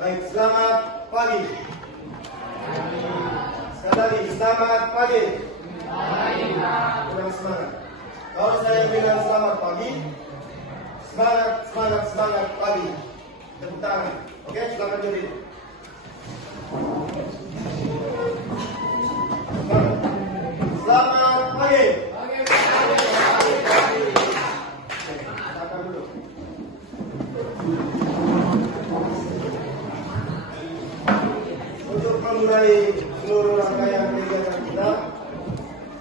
Baik, selamat pagi. Sekali lagi, selamat pagi. Kurang semangat. Kalau saya bilang selamat pagi, semangat pagi. Tepuk tangan. Oke, selamat jadi. Selamat pagi. Untuk memulai seluruh rangkaian kegiatan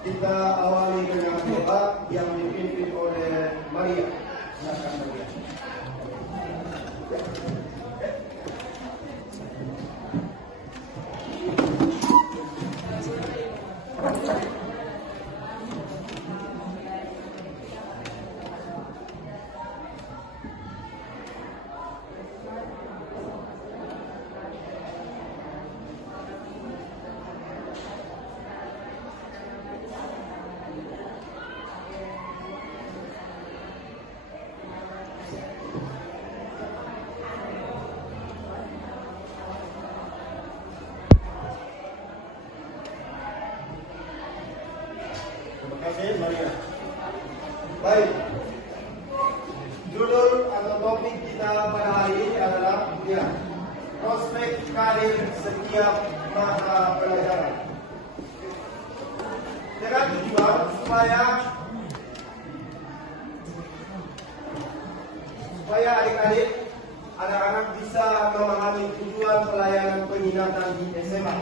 kita awali dengan doa yang dipimpin oleh Maria. Silakan Maria. Terima kasih Maria. Baik, judul atau topik kita pada hari ini adalah prospek karir setiap mata pelajaran. Dengan tujuan supaya adik-adik, anak-anak bisa memahami tujuan pelayanan peminatan di SMA.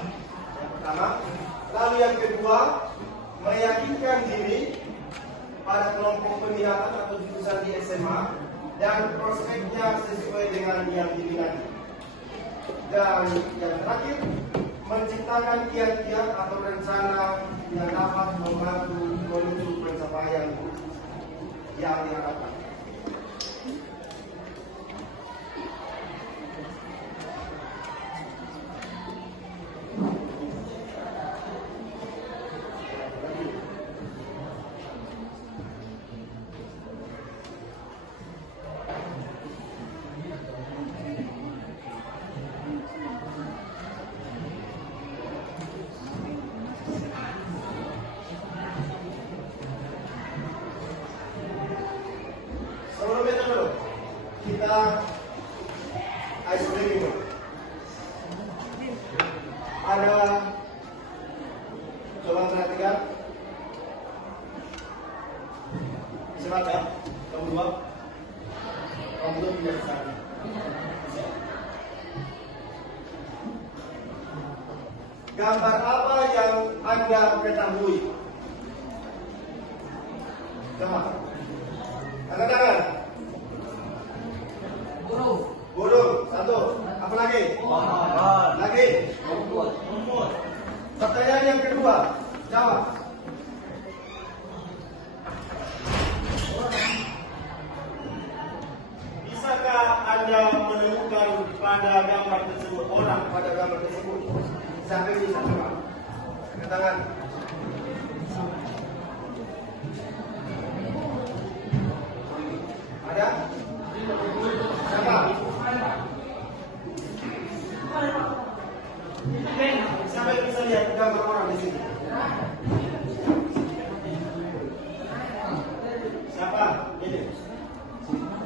Yang pertama, lalu yang kedua, meyakinkan diri pada kelompok peminatan atau jurusan di SMA dan prospeknya sesuai dengan yang diminati. Dan yang terakhir, menciptakan kiat-kiat atau rencana yang dapat membantu menuju pencapaian yang diharapkan. Kita ice cream. Ada, coba perhatikan. Silakan, kamu dua tidak sana. Gambar apa yang Anda ketahui? Coba, angkat tangan. Burung, satu. Apa lagi? Lagi? Rumput. Pertanyaan yang kedua, jawab. Bisakah Anda menemukan pada gambar tersebut orang pada gambar tersebut? Siapa yang bisa jawab? Angkat tangan. Ada? Siapa? Siapa yang bisa lihat gambar orang di sini? Siapa? Ini.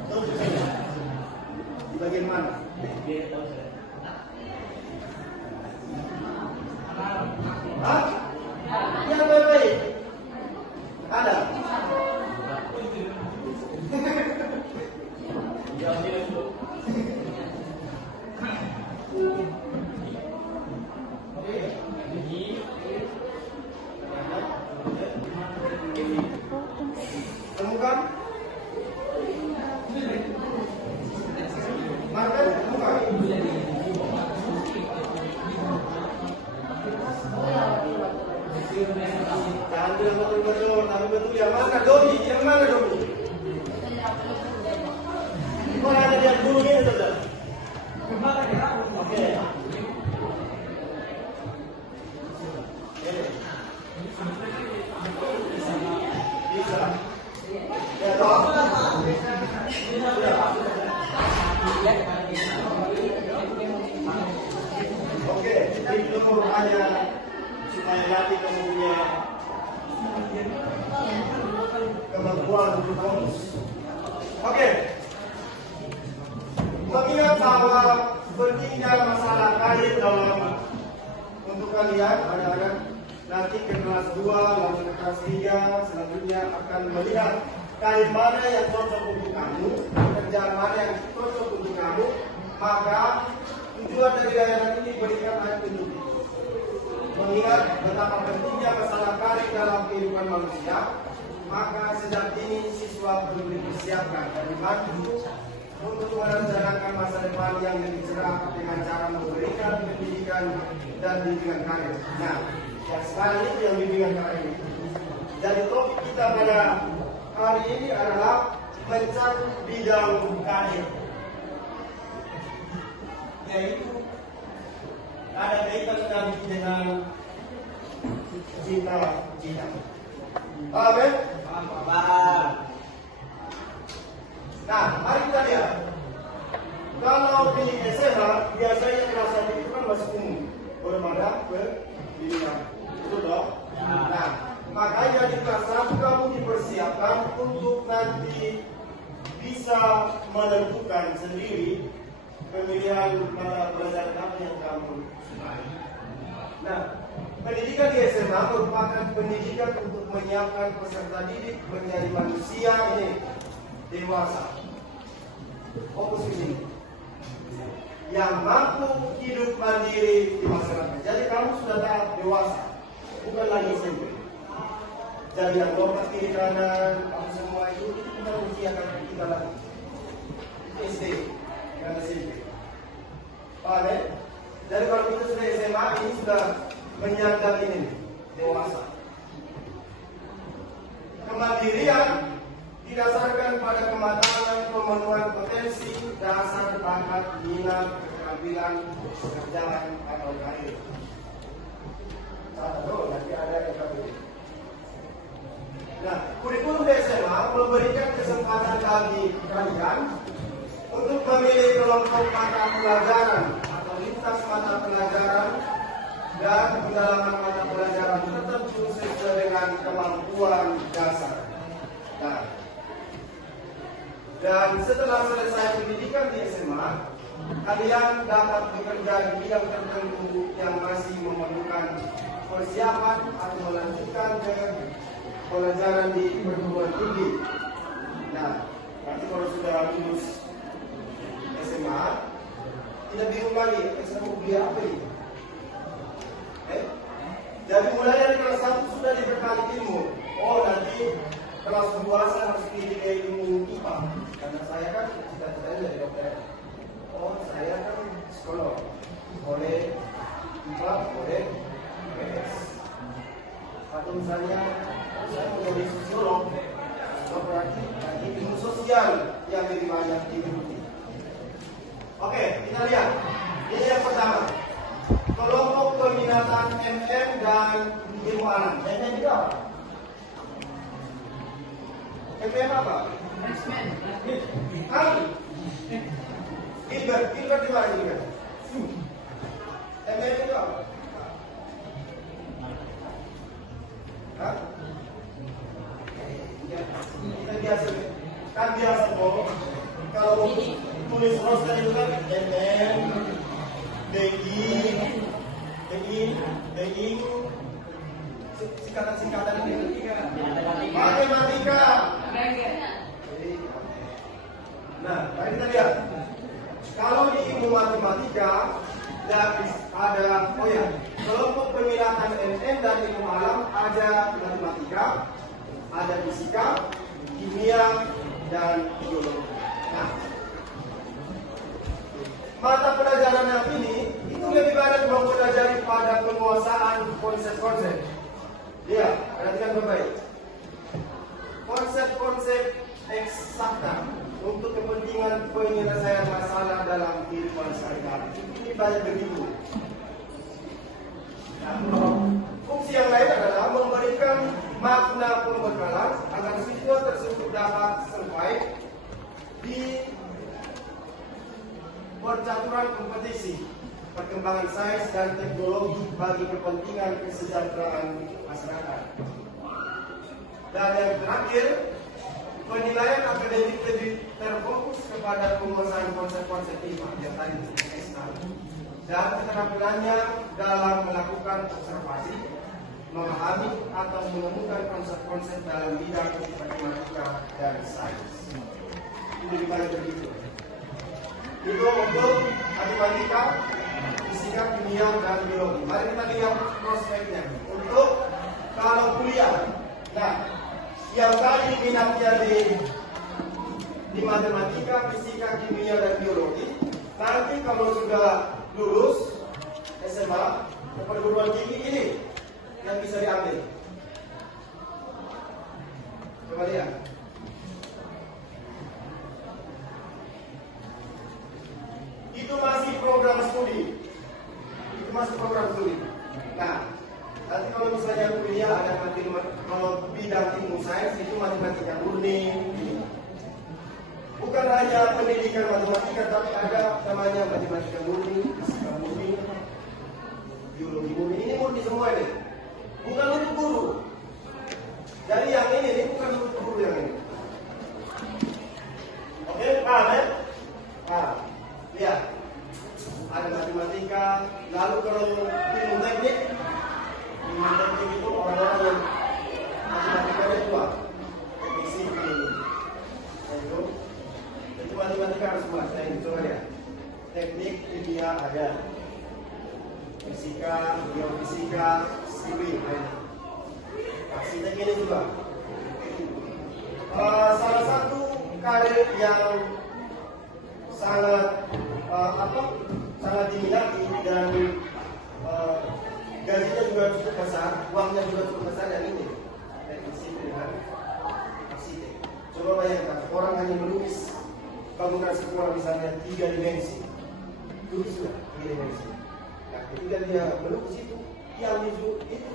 Tunjuk saja. Di bagian mana? Hah? Yang baik-baik. Ada? Temukan? Marker? Temukan? Jangan bilang betul-betul, tapi betul yang mana Doni? Yang mana Doni? Mana ada yang burung ini saja? Oke. Bisa. Ya toh. curriculum hanya supaya nanti kamu punya kemampuan untuk fokus. Oke. Mengingat bahwa pentingnya masalah karir dalam untuk kalian anak-anak nanti ke kelas 2 lalu ke kelas 3 selanjutnya akan melihat karir mana yang cocok untuk kamu, pekerjaan mana yang cocok untuk kamu, maka tujuan dari layanan ini berikan petunjuk. Mengingat betapa pentingnya masalah karir dalam kehidupan manusia, maka sejak ini siswa perlu dipersiapkan dan dibantu untuk merencanakan masa depan yang lebih cerah dengan cara memberikan pendidikan dan bimbingan karir. Nah, yang sekarang itu yang bimbingan karir. Jadi topik kita pada hari ini adalah mencari bidang karir, yaitu ada kaitan sekali dengan cita-cita. Amin. Nah, mari kita lihat. Kalau di SMA biasanya kelas 1 itu kan masih umum, belum ada pendidikan, betul dong? Nah, makanya di kelas 1 kamu dipersiapkan untuk nanti bisa menentukan sendiri pemilihan mata pelajaran apa yang kamu sukai. Nah, pendidikan di SMA merupakan pendidikan untuk menyiapkan peserta didik menjadi manusia ini dewasa, fokus ini, yang mampu hidup mandiri di masyarakat. Jadi kamu sudah tahap dewasa, bukan lagi SMP. Jadi yang lompat kiri kanan, kamu semua itu bukan usia kita lagi. Itu SD dan SMP. Paham ya? Jadi kalau kita sudah SMA ini sudah menyandang ini dewasa. Kemandirian didasarkan pada kematangan pemenuhan potensi dasar bakat, minat, keterampilan, pekerjaan atau karir. Nanti ada yang kabur. Nah, kurikulum SMA memberikan kesempatan bagi kalian untuk memilih kelompok mata pelajaran atau lintas mata pelajaran dan pendalaman mata pelajaran tertentu sesuai dengan kemampuan dasar. Nah, dan setelah selesai pendidikan di SMA, kalian dapat bekerja di bidang tertentu yang masih memerlukan persiapan atau melanjutkan ke pelajaran di perguruan tinggi. Nah, nanti kalau sudah lulus SMA, tidak bingung lagi, SMA mau kuliah apa ini? Jadi mulai dari kelas 1 sudah dibekali ilmu. Oh, nanti kelas 2 saya harus pilih ilmu IPA. Karena saya kan cita-citanya jadi dokter. Oh, saya kan psikolog. Boleh IPA, boleh PS. Atau misalnya saya mau jadi sosiolog. Berarti nanti ilmu sosial yang lebih banyak diikuti. Oke, kita lihat. Ini yang pertama. Kelompok peminatan MM dan ilmu alam. MM itu apa? MM apa? Gilbert di mana Gilbert? MM itu apa? Hah? Kita biasa kan biasa kok. Kalau tulis roster itu kan MM, DI, singkatan ini. Matematika. Nah, mari kita lihat. Kalau di ilmu matematika ada, kelompok peminatan MM dan ilmu alam ada matematika, ada fisika, kimia, dan biologi. Nah, mata pelajaran yang ini itu lebih banyak mempelajari pada penguasaan konsep-konsep. Ya, perhatikan baik-baik. Konsep-konsep eksakta untuk kepentingan penyelesaian masalah dalam kehidupan sehari-hari. Ini banyak begitu. Nah, fungsi yang lain adalah memberikan makna pembekalan agar siswa tersebut dapat survive di percaturan kompetisi perkembangan sains dan teknologi bagi kepentingan kesejahteraan masyarakat. Dan yang terakhir, penilaian akademik lebih terfokus kepada penguasaan konsep-konsep IPA yang tadi disebutkan dan keterampilannya dalam melakukan observasi, memahami atau menemukan konsep-konsep dalam bidang matematika dan sains. Ini dibalik begitu. Itu untuk matematika, fisika, kimia, dan biologi. Mari kita lihat prospeknya. Untuk kalau kuliah, nah, yang tadi minatnya di matematika, fisika, kimia, dan biologi, nanti kalau sudah lulus SMA, perguruan tinggi ini yang bisa diambil. Coba lihat. Itu masih program studi. Nah, nanti kalau misalnya kuliah ada kalau bidang ilmu sains itu matematika murni. Bukan hanya pendidikan matematika, tapi ada namanya matematika murni, fisika murni, biologi murni. Ini murni semua ini. Bukan untuk guru. Jadi yang ini bukan untuk guru yang ini. Oke, paham ya? Paham. Lihat. Ada matematika, lalu kalau ilmu teknik itu orang-orang yang matematikanya dua, teknik sipil, itu matematika harus buat. Saya coba ya, teknik kimia ada, fisika, geofisika, sipil, arsitek ini juga. Salah satu karir yang sangat sangat diminati dan gajinya juga cukup besar, uangnya juga cukup besar yang ini teknik sipil dengan arsitek. Coba bayangkan orang hanya melukis bangunan sekolah misalnya 3 dimensi, lukis sudah 3 dimensi. Nah, ketika dia melukis itu,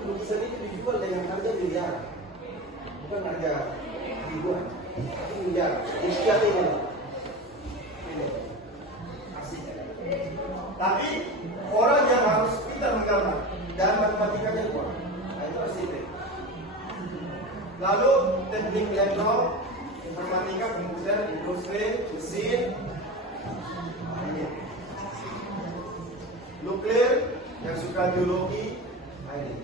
lukisan itu dijual dengan harga miliar, bukan harga ribuan, tapi miliar. Lihat ini. Tapi orang yang harus pintar menggambar dan matematikanya kuat, nah itu arsitek. Lalu teknik elektro, informatika, komputer, industri, mesin, ini. Nuklir, yang suka biologi, nah ini.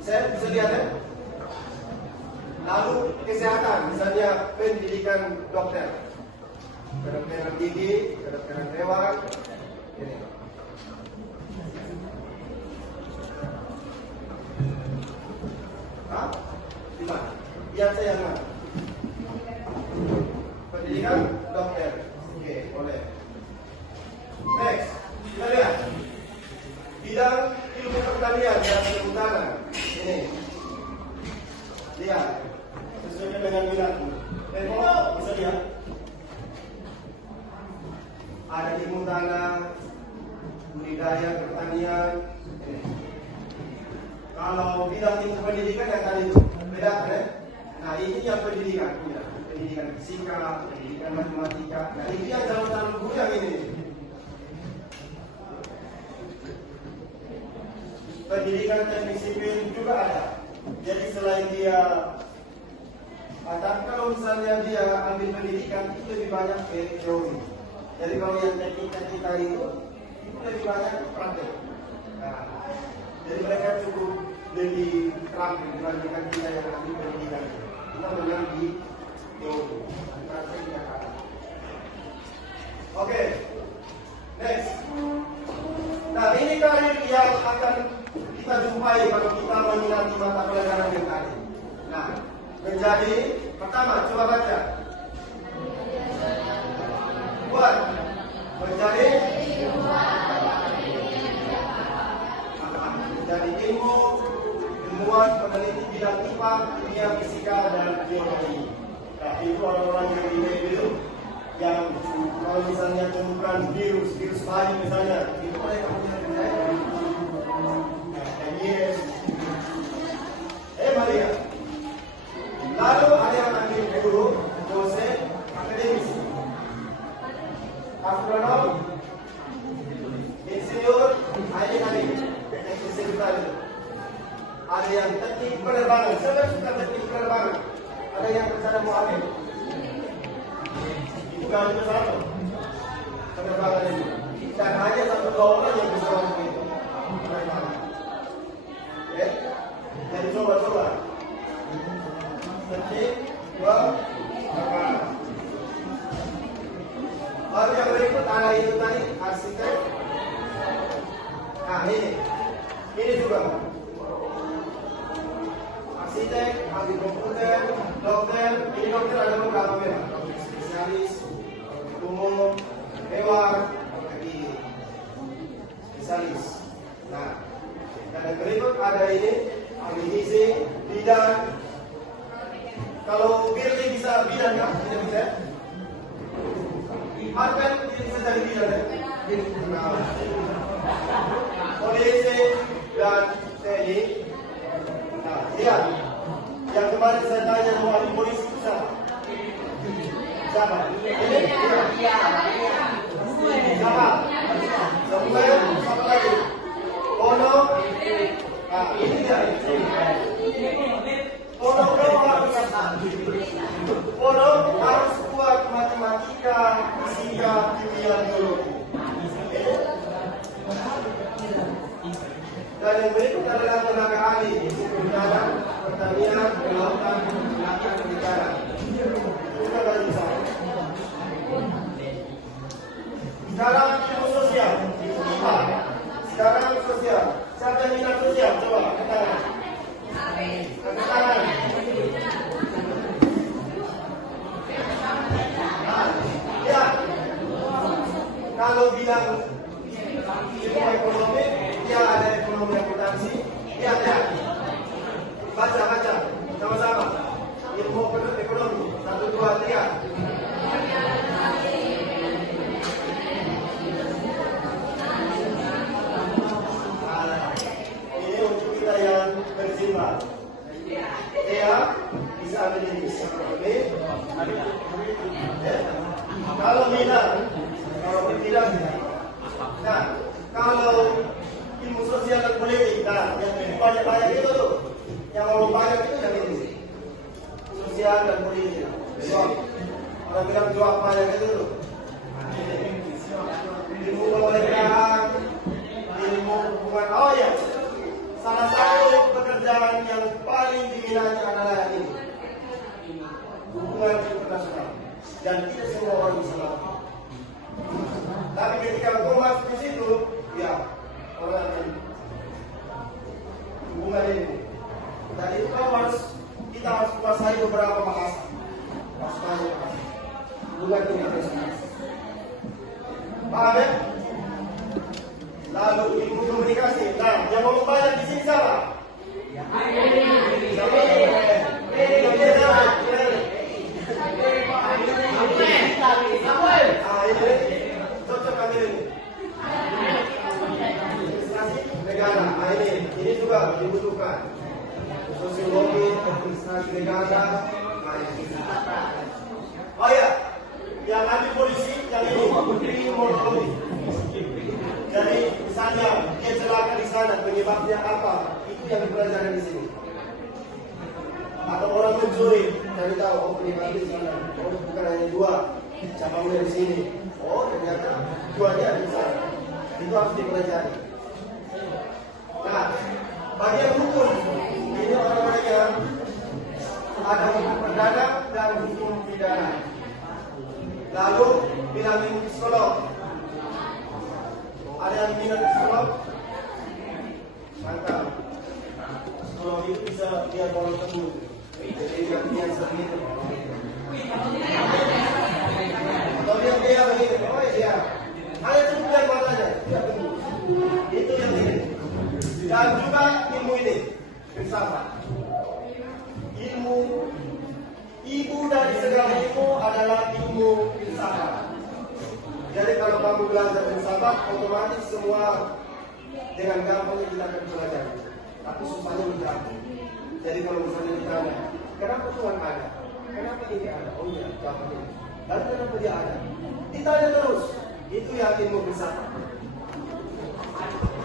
Bisa lihat ya? Lalu kesehatan, misalnya pendidikan dokter, kedokteran gigi, kedokteran hewan. Ini. Gimana? Biar saya yang pendidikan dokter. Oke, boleh. Next, kita lihat bidang ilmu pertanian dan kehutanan. Ini. Lihat, sesuai dengan minatmu. Bisa lihat. Ada ilmu tanah, budidaya, pertanian. Kalau bidang ilmu pendidikan yang tadi itu beda kan ya? Nah ini yang pendidikan punya, pendidikan fisika, pendidikan matematika. Nah ini yang calon-calon guru yang ini. Pendidikan teknik sipil juga ada. Jadi selain dia, tapi kalau misalnya dia ambil pendidikan itu lebih banyak teori. Jadi kalau yang teknik kita itu lebih banyak praktek. Nah, jadi mereka cukup lebih terampil dibandingkan kita yang ambil pendidikan. Kita menang di teori. Praktek tidak ada. Oke, next. Nah ini karir yang akan kita jumpai kalau kita meminati mata pelajaran yang tadi. Nah, menjadi pertama, coba baca. Buat menjadi ilmuwan peneliti bidang IPA, kimia, fisika, dan biologi. Nah, itu orang-orang yang di itu yang kalau misalnya temukan virus lain misalnya, itu mereka punya kerjaan. Yes. Maria. Lalu ada yang ambil guru, dosen, akademisi, astronom, insinyur, ini teknik kita itu. Ada yang teknik penerbangan, saya suka teknik penerbangan. Ada yang rencana mau ambil. Itu kan itu satu penerbangan ini. Dan hanya 1-2 orang yang bisa mampu itu penerbangan. Oke, jadi coba-coba. Teknik penerbangan. Lalu yang berikut ada itu tadi arsitek. Nah ini juga arsitek, ahli komputer, dokter. Ini dokter ada beberapa memang, spesialis, umum, hewan, lagi spesialis. Nah, dan yang berikut ada ini ahli gizi, bidan. Kalau Birli bisa bidan kan? Tidak bisa. Arkan tidak bisa jadi bidan ya? Polisi dan TNI. Nah, lihat. Yang kemarin saya tanya mau ambil polisi itu siapa? Siapa? Ini? Siapa? Samuel? Siapa lagi? Ono? Nah, ini dia. Ono harus kuat matematika, fisika, kimia, biologi. Dan yang berikut adalah tenaga ahli udara, pertanian, kelautan, kelautan, perikanan. Itu dari saya. Sekarang ilmu sosial. Sekarang sosial. Siapa yang minat sosial? Coba angkat tangan. Angkat tangan. Ya. Kalau bilang ilmu ekonomi, ya ada ekonomi akuntansi, ya ada. Baca, sama-sama. Ilmu ekonomi, 1, 2, 3. Ini untuk kita yang berjiwa. Ya, bisa ambil ini. Kalau minat, kalau tidak. Nah, kalau ilmu sosial dan politik, nah, yang banyak itu tuh, yang orang banyak itu yang ini, sosial dan politik. Jawab, orang bilang jawab banyak itu tuh. Ilmu pemerintahan, ilmu hubungan. Oh ya, salah satu pekerjaan yang paling diminati adalah ini, hubungan internasional. Dan tidak semua orang bisa lakukan. Tapi ketika kau masuk di situ, ya orang akan hubungan ini. Dan itu kita harus kuasai beberapa bahasa. Hubungan internasional. Paham ya? Lalu ilmu komunikasi. Nah, yang mau banyak di sini siapa? Ini juga dibutuhkan sosiologi, administrasi negara. Oh ya, yang ambil polisi yang ini kriminologi. Jadi misalnya dia celaka di sana, penyebabnya apa? Itu yang dipelajari di sini. Atau orang mencuri, dari tahu oh penyebabnya di sana. Oh bukan hanya 2 cabangnya di sini. Oh ternyata 2-nya di sana. Itu harus dipelajari. Nah, bagian hukum ini orang-orang yang ada hukum perdana dan hukum pidana. Lalu bilang ilmu psikolog. Ada yang minat psikolog? Mantap. Psikolog itu bisa dia bawa ketemu. Jadi yang sendiri. Atau dia begini. Oh iya. Hanya cukup yang matanya. Dia tunggu. Itu yang ini. Dan juga ilmu ini filsafat. Ilmu ibu dari segala ilmu adalah ilmu filsafat. Jadi kalau kamu belajar filsafat, otomatis semua dengan gampangnya kita akan pelajari. Tapi susahnya menjawab. Jadi kalau misalnya ditanya, kenapa Tuhan ada? Kenapa ini ada? Oh iya, jawabannya. Lalu kenapa dia ada? Ditanya terus. Itu yang ilmu filsafat.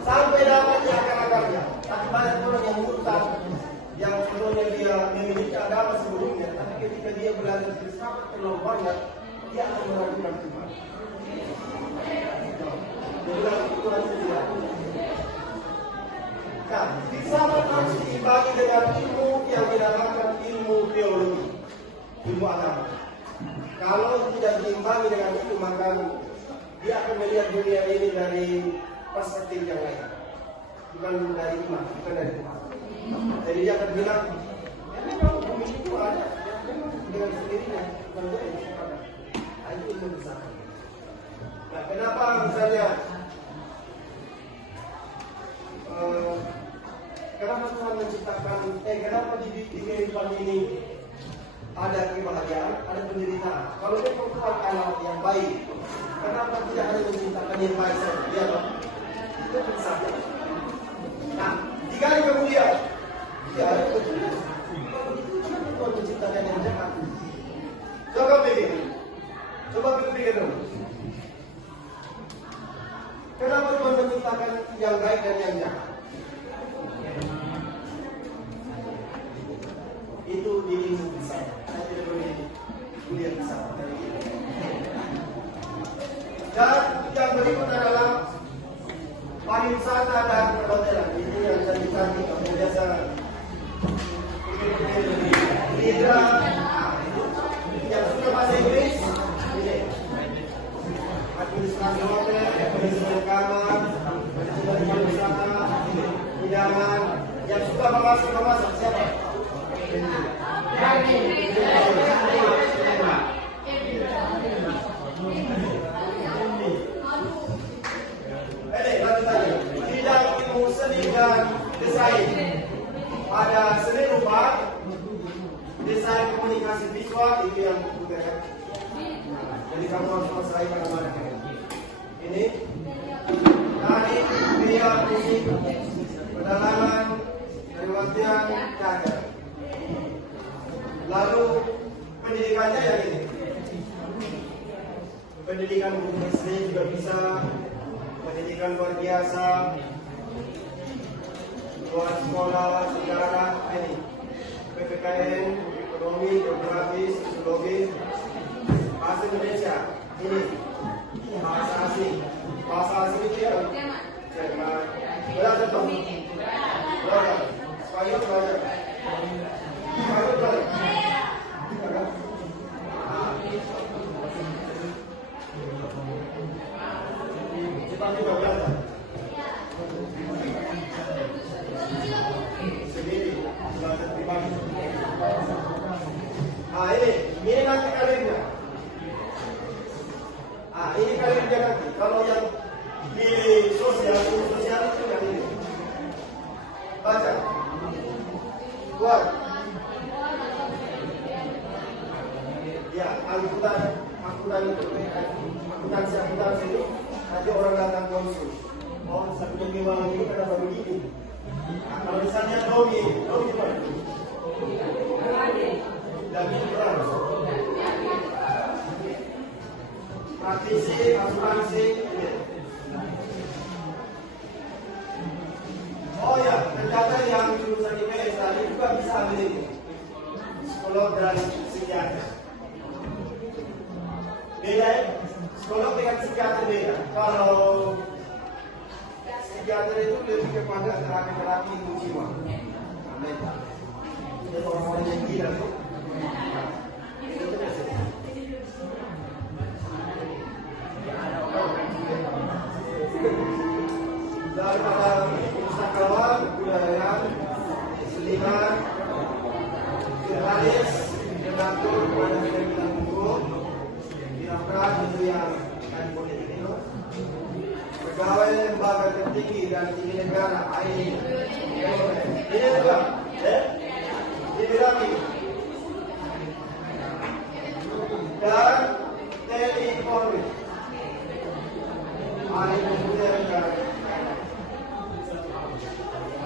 sampai dapat diakar-akarnya. Tapi banyak orang yang murtad, yang sebelumnya dia memiliki agama sebelumnya, tapi ketika dia belajar filsafat terlalu banyak, dia akan meragukan Tuhan. Dia bilang Tuhan itu tidak. Nah, filsafat harus diimbangi dengan ilmu yang dinamakan ilmu teologi, ilmu agama. Kalau tidak diimbangi dengan itu, maka dia akan melihat dunia ini dari perspektif yang lain, bukan dari iman, bukan dari Tuhan. Jadi dia akan bilang, ya memang bumi itu ada, ya memang dengan sendirinya, bukan dia yang menciptakan. Nah, itu ilmu besar. Nah, kenapa misalnya kenapa Tuhan menciptakan, kenapa di kehidupan ini ada kebahagiaan, ada penderitaan? Kalau dia Tuhan Allah yang baik, kenapa tidak ada menciptakan yang baik saja? Ya, itu filsafat. Nah, 3 hari kemudian, ya ada betul. Tuhan menciptakan yang jahat. Coba pikir dulu. Kenapa Tuhan menciptakan yang baik dan yang jahat? Itu di ilmu filsafat. Saya tidak boleh kuliah filsafat dari ini. Dan yang berikut adalah pariwisata dan perhotelan. Itu yang cantik-cantik, yang biasa Lidra, yang suka bahasa Inggris, ini administrasi hotel, manajemen kamar, manajemen pariwisata, hidangan, yang suka memasak siapa? Bidang ilmu seni dan desain. Pada seni rupa, desain komunikasi visual itu yang bukan. Jadi kamu harus selesai pada mana? Ini tadi media musik, pedalaman, perwakilan dagang. Lalu pendidikannya yang ini. Pendidikan guru SD juga bisa, pendidikan luar biasa, luar sekolah, sejarah, ini PPKN, ekonomi, geografi, sosiologi, bahasa Indonesia, ini bahasa asing itu ya, belajar dong, Spanyol belajar. Jepang juga belajar. Sendiri belajar pribadi. Ini nanti karirnya. Ini karirnya nanti. Kalau yang di sosial itu yang ini. Baca. Buat. Ya, akuntansi ini nanti orang datang konsul. Oh, satu gimana ini kenapa begini? Kalau misalnya Domi mana? Dami berapa? Praktisi, asuransi. Oh ya, ternyata yang jurusan IPS tadi juga bisa ambil ini. Psikolog dan psikiater. Beda ya? Psikolog dengan psikiater beda. Kalau psikiater itu lebih kepada terapi jiwa, mental. Jadi orang-orang yang gila itu. Daripada pustakawan, kebudayaan, seniman, jurnalis, redaktur, bidang hukum, birokrat itu yang dan politik itu, pegawai lembaga tertinggi dan tinggi negara, ini juga, dibilang ini, dan TNI Polri, ini kemudian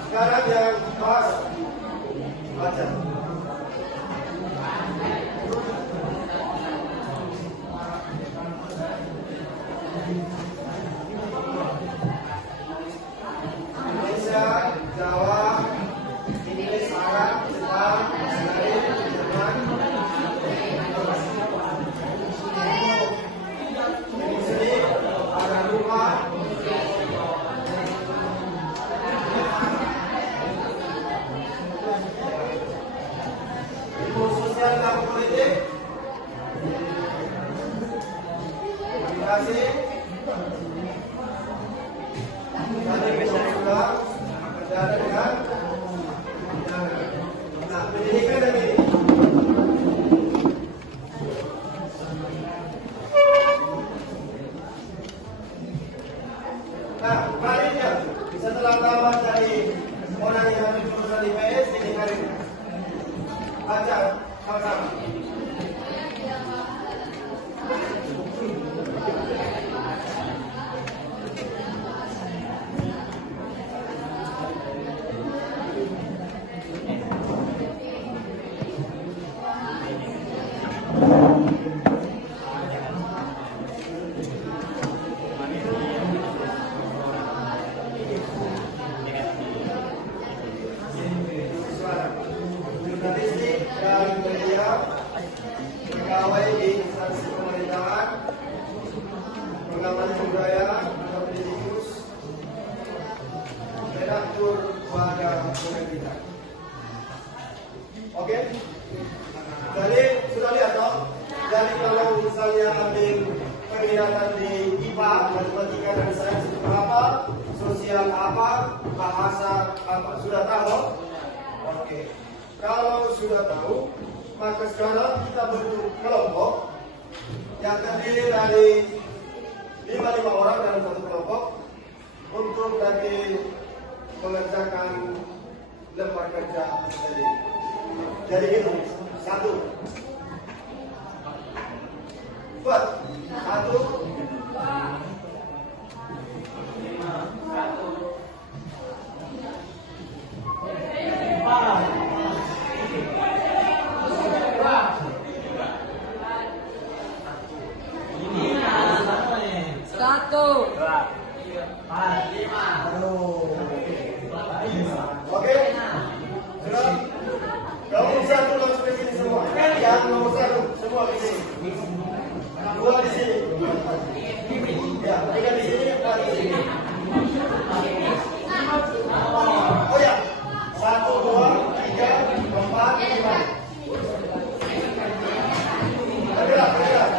sekarang yang bahas baca. sudah berjalan dengan nah pendidikan dan ini. Nah, baliknya setelah tamat dari orang yang ambil jurusan IPS ini hari baca sama-sama. Jurnalistik dan media, pegawai di instansi pemerintahan, pengamat budaya atau politikus, redaktur pada penerbitan. Oke? Jadi sudah lihat toh? Jadi kalau misalnya ambil peminatan di IPA, matematika dan sains itu apa, sosial apa, bahasa apa, sudah tahu? Oke. Kalau sudah tahu, maka sekarang kita bentuk kelompok yang terdiri dari 5 orang dalam satu kelompok untuk nanti mengerjakan lembar kerja sendiri. Jadi itu satu, buat satu, oke, sudah. Nomor satu langsung di sini semua. Yang nomor satu semua di sini. Dua di sini. Ya, tiga di sini, empat di sini. Oh ya, 1, 2, 3, 4, 5. Bergerak, bergerak.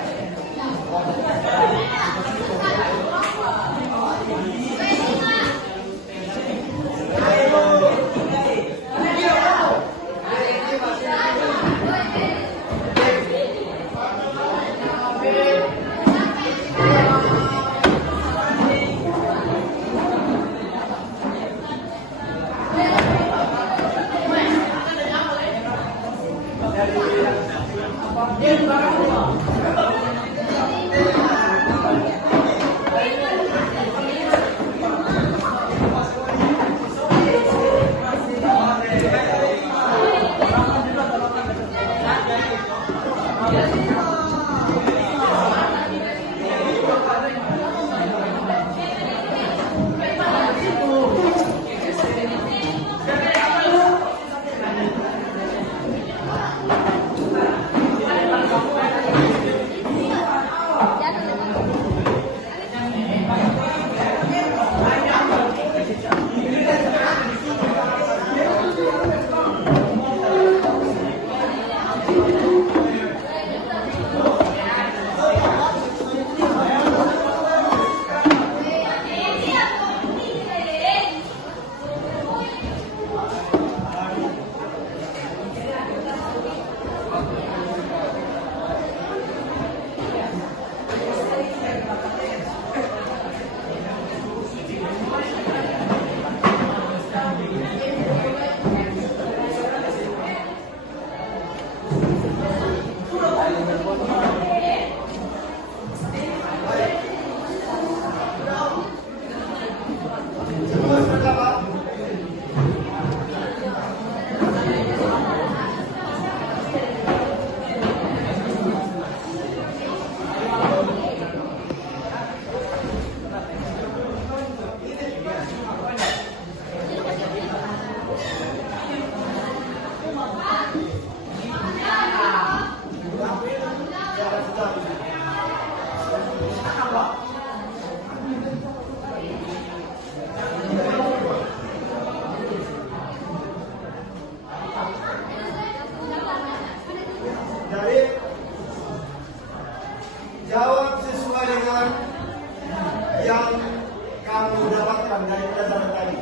kamu dapatkan dari pelajaran tadi.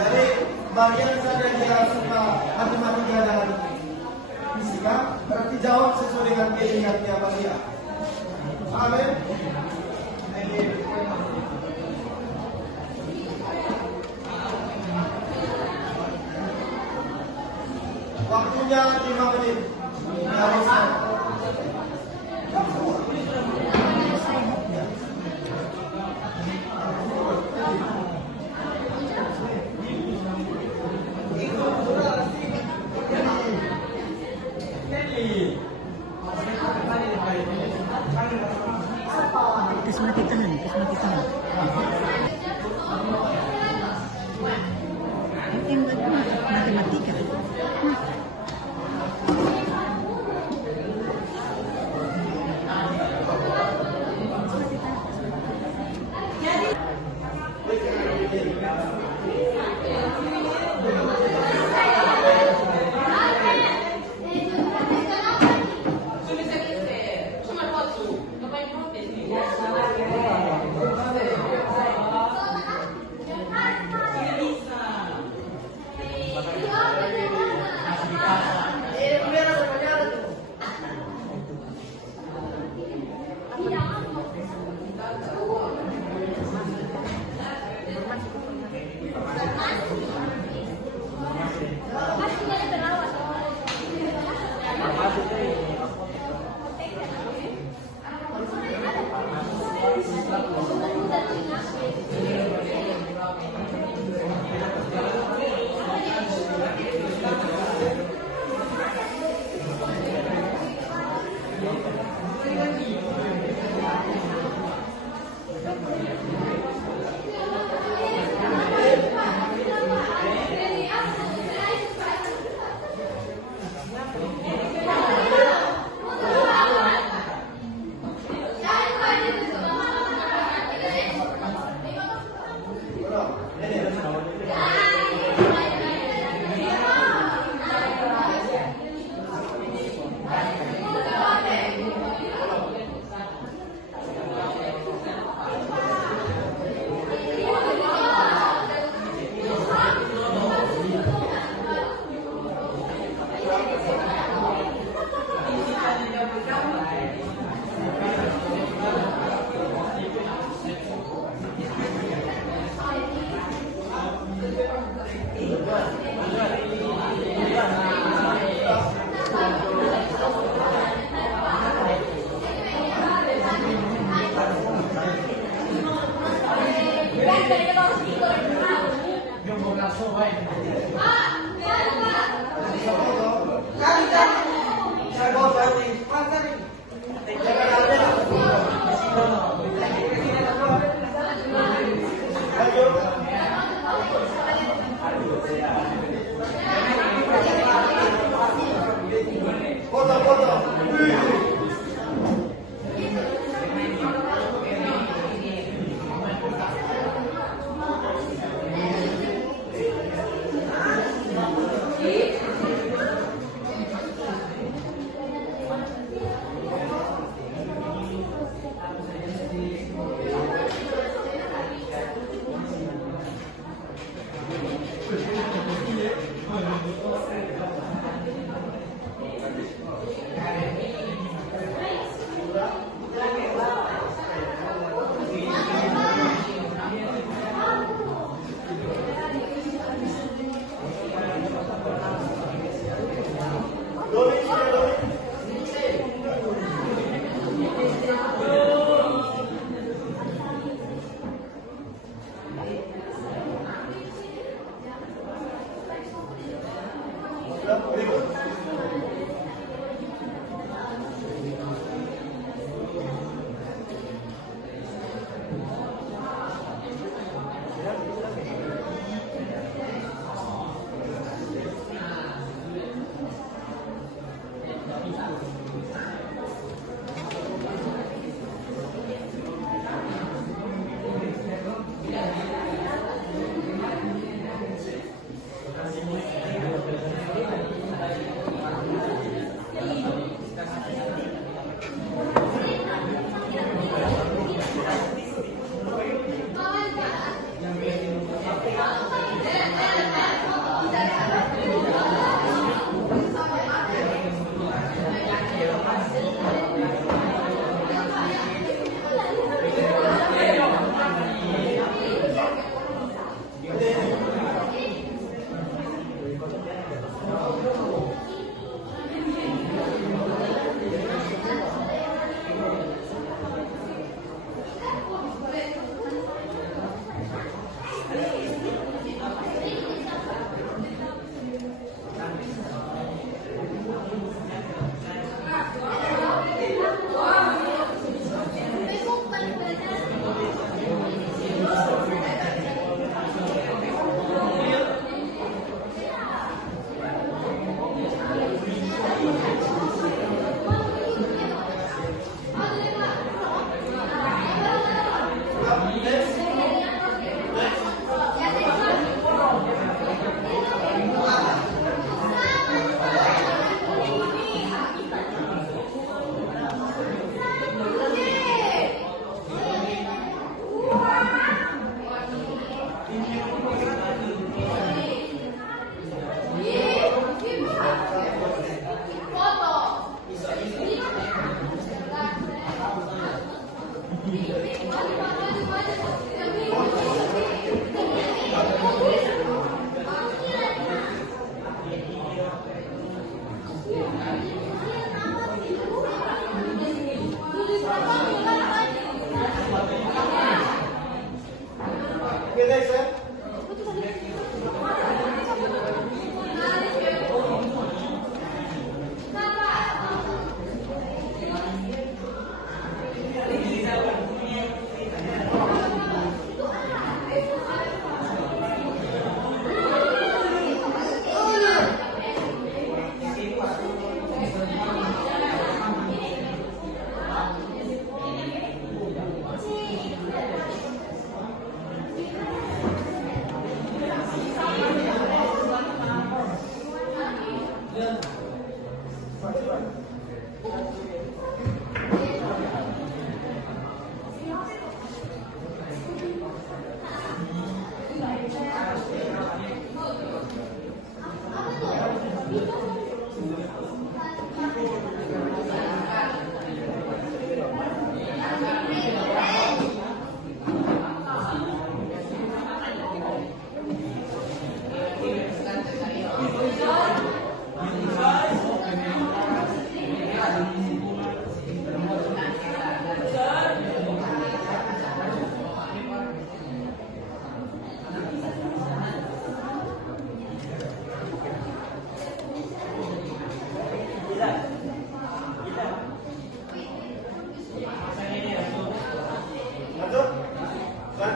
Jadi bagian saja dia suka matematika dan fisika, berarti jawab sesuai dengan keinginannya dia. Amin. Waktunya 5 menit. Kasih tangan. Yang matematika.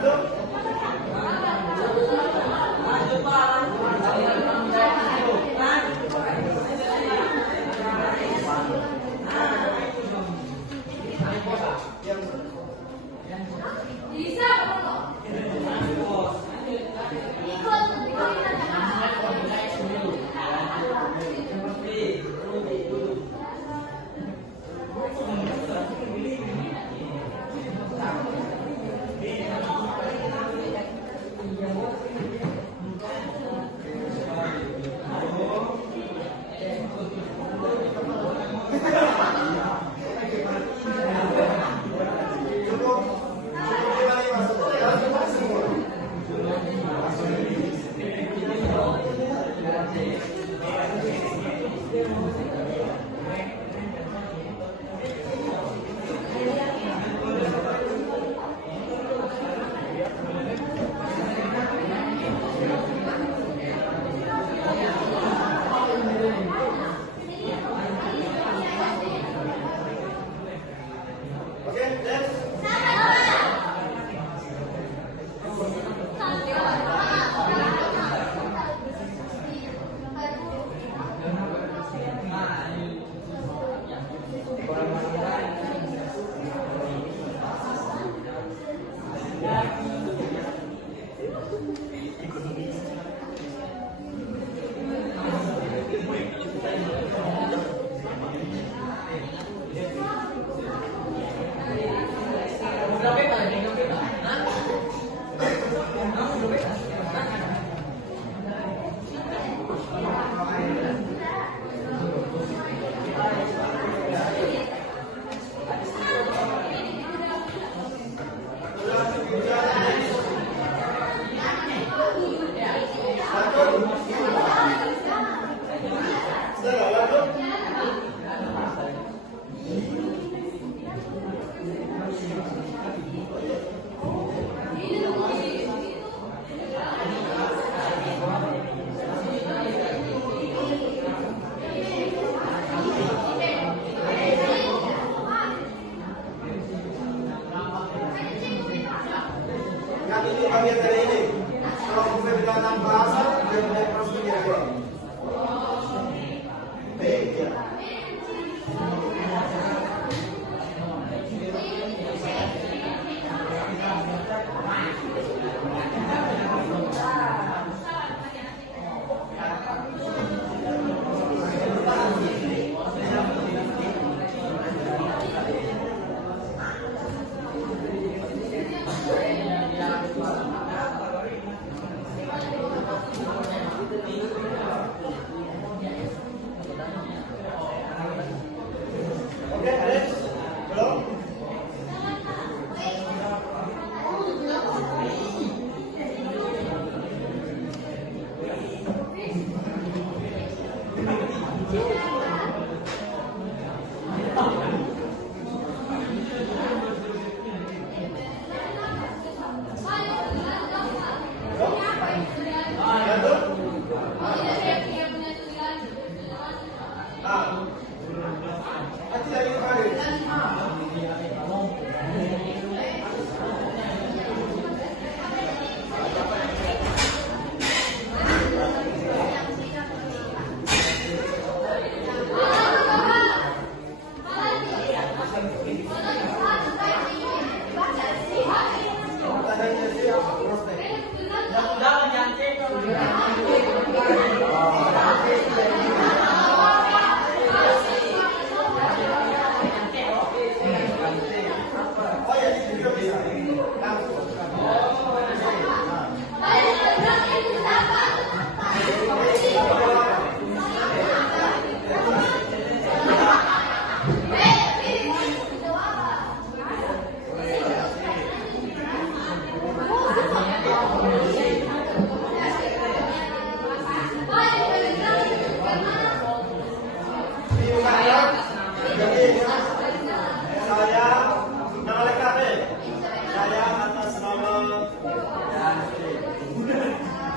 duduk.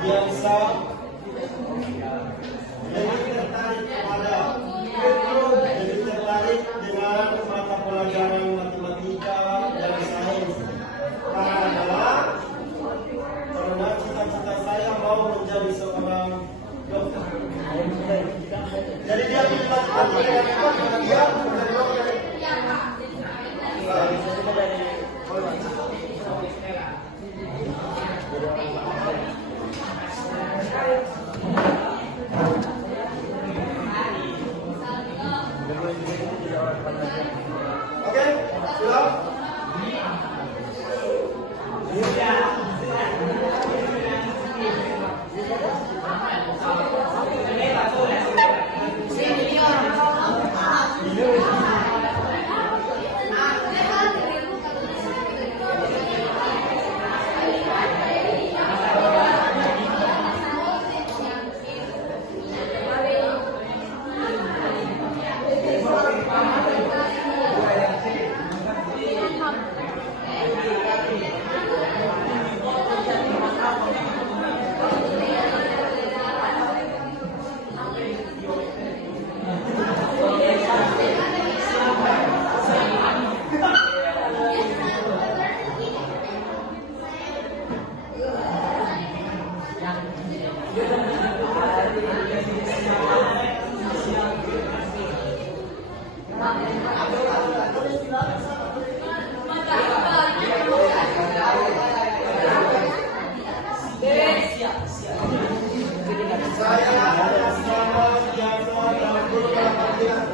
biasa jadi tertarik dengan mata pelajaran matematika dan sains karena Saya atas nama Jasa dan Pengadilan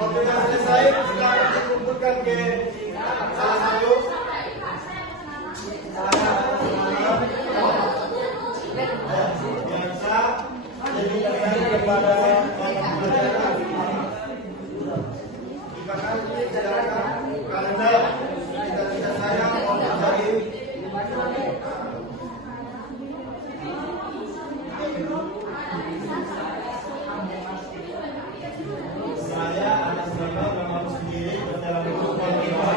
apabila selesai, silakan dikumpulkan ke salah satu biasa jadi kepada pelajaran jika nanti bicarakan karena cita-cita saya mau menjadi saya atas nama Bapak sendiri berjalan terus berdoa.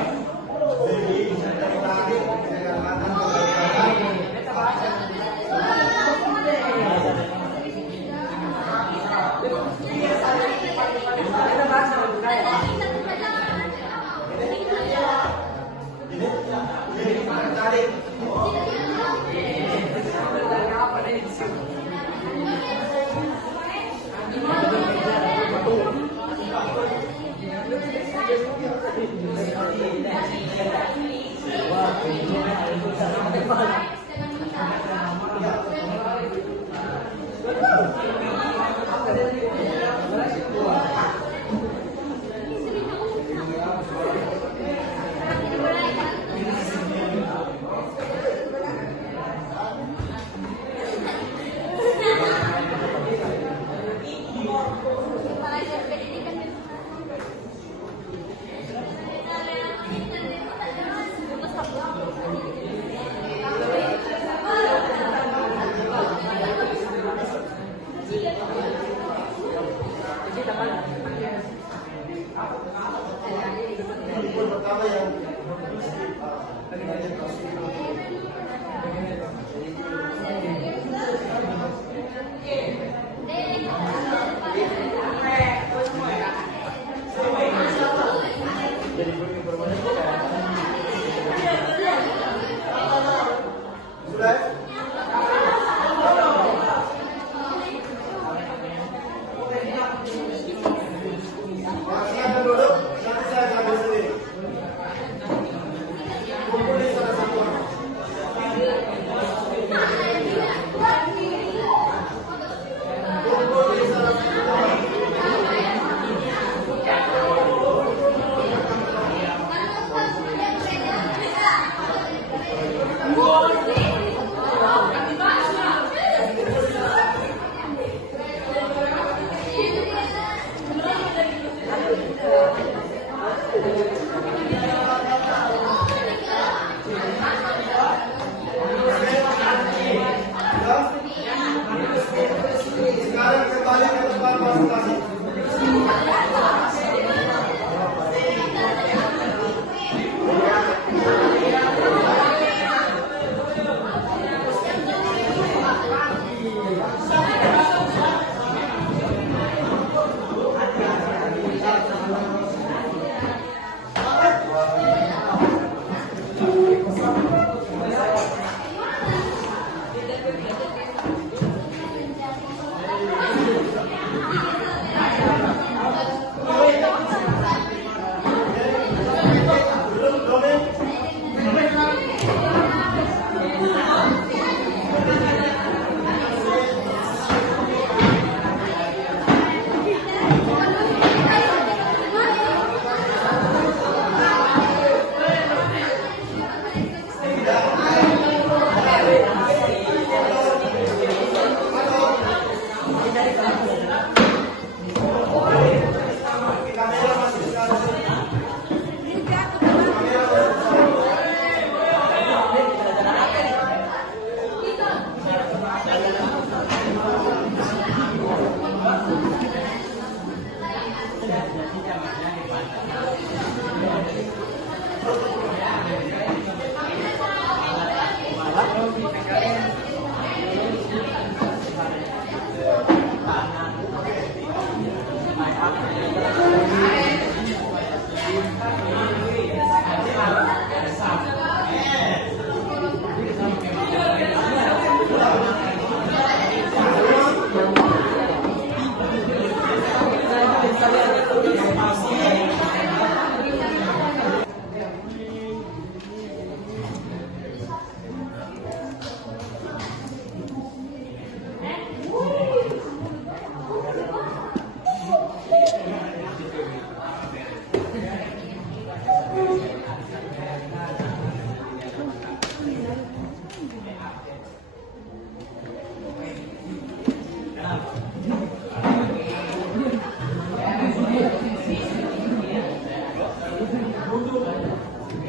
Jadi dari tadi saya katakan pertama yang sudah silakan duduk, nanti saya akan berdiri. Kumpul di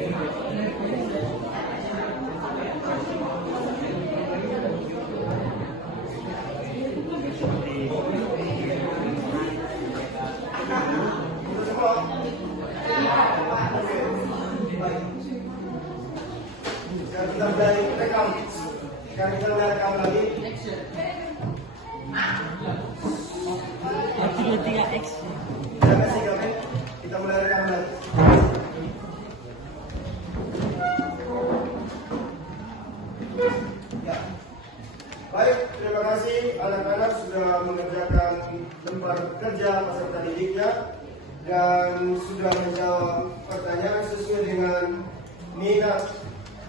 Kita mulai rekam. Sekarang kita mulai rekam lagi. 33X. Kita kasih gambar. Kita mulai rekam lagi. Ya. Baik, terima kasih anak-anak sudah mengerjakan lembar kerja peserta didiknya dan sudah menjawab pertanyaan sesuai dengan minat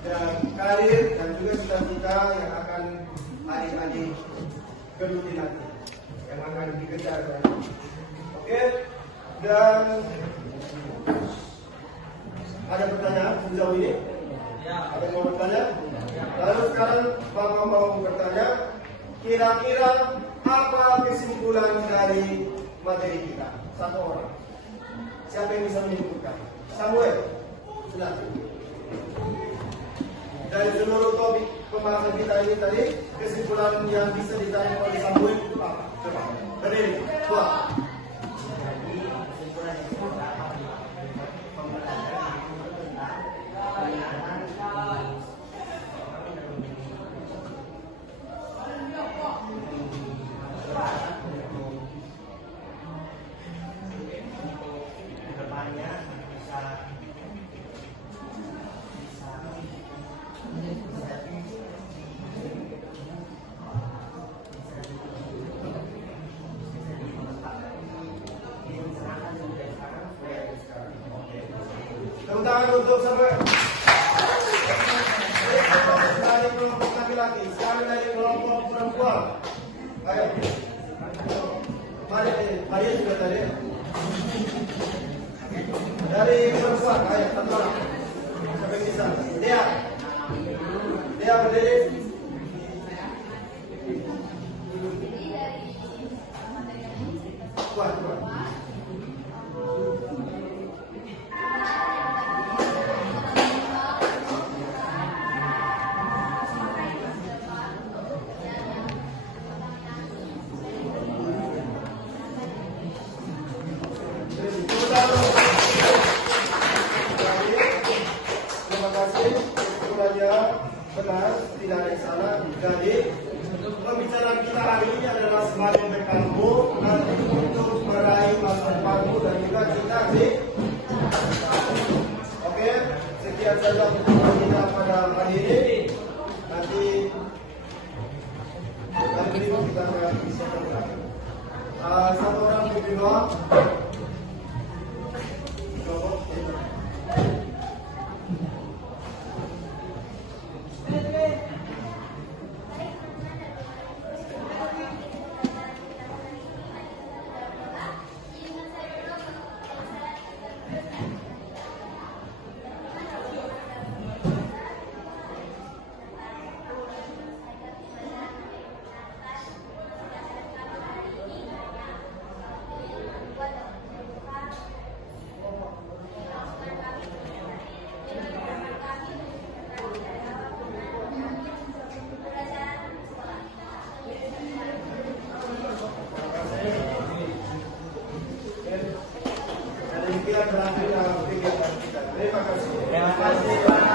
dan karir dan juga cita-cita yang akan adik-adik geluti nanti yang akan dikejar. Oke, dan ada pertanyaan sejauh ini? Ada yang mau bertanya? Lalu sekarang Bapak mau bertanya, kira-kira apa kesimpulan dari materi kita? Satu orang. Siapa yang bisa menyebutkan? Samuel, silakan. Dari seluruh topik pembahasan kita ini tadi, kesimpulan yang bisa ditarik oleh Samuel itu apa? Coba, berdiri, dua. Tepuk tangan untuk Samuel. Dari kelompok laki-laki, sekarang dari kelompok perempuan. Ayo. Maria juga tadi. Dari perempuan, ayo satu orang. Sampai sisa. Dia berdiri. Kuat. Terima kasih. Kesimpulannya benar, tidak ada yang salah. Jadi pembicaraan kita hari ini adalah sebagai bekalmu nanti untuk meraih masa depanmu dan juga kita sih. Oke, sekian saja pertemuan kita pada hari ini. Nanti hari berikut kita akan bisa bergerak. Satu orang pimpin doa. Demikian berakhir dalam kegiatan kita. Terima kasih.